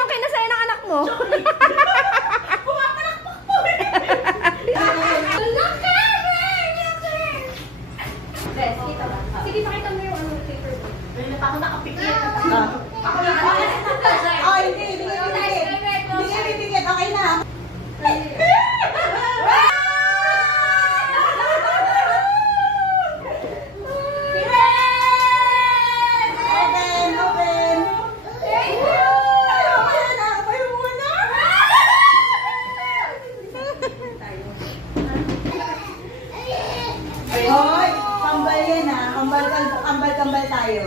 Okay na sa'yo ng anak mo? Pumapalakpak po eh. Bes, kita ba? Sige, pakita mo yung ano, paper board. Dahil na ako nakapikit. Ako nakakita. Oh, hindi. Bigay. Okay na. Open. Thank you! Ayan na. Kayo muna. Hoy, kambal yan ha. Kambal tayo.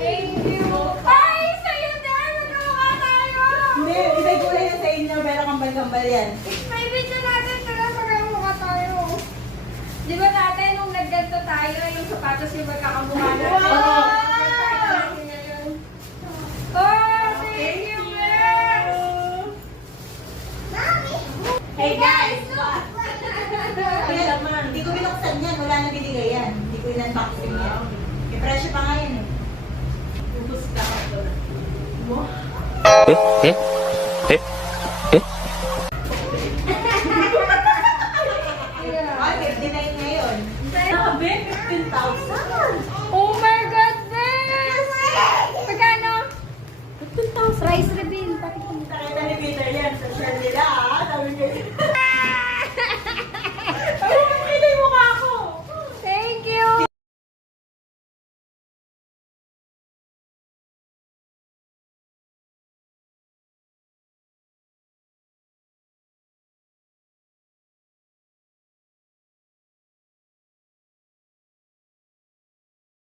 Thank you! Ay, sa'yo din! Magkamukha tayo! Hindi, ibig kulay na sa inyo, pero kambal yan. May video natin pero magkamukha tayo. Di ba dati nung nagganto tayo, yung sapatos yung magkakamukha natin? Wow! Oh, thank you, Bes! Hey guys! Hindi ko binuksan yan. Wala na binigay yan. Hindi ko in-unboxing yan. May presyo pa nga yan eh. Ubus ka ako. Mo? Ay, 59 ngayon. Sabi, 15,000. Oh my God, Bes! Pagkano? 15,000. Price reveal.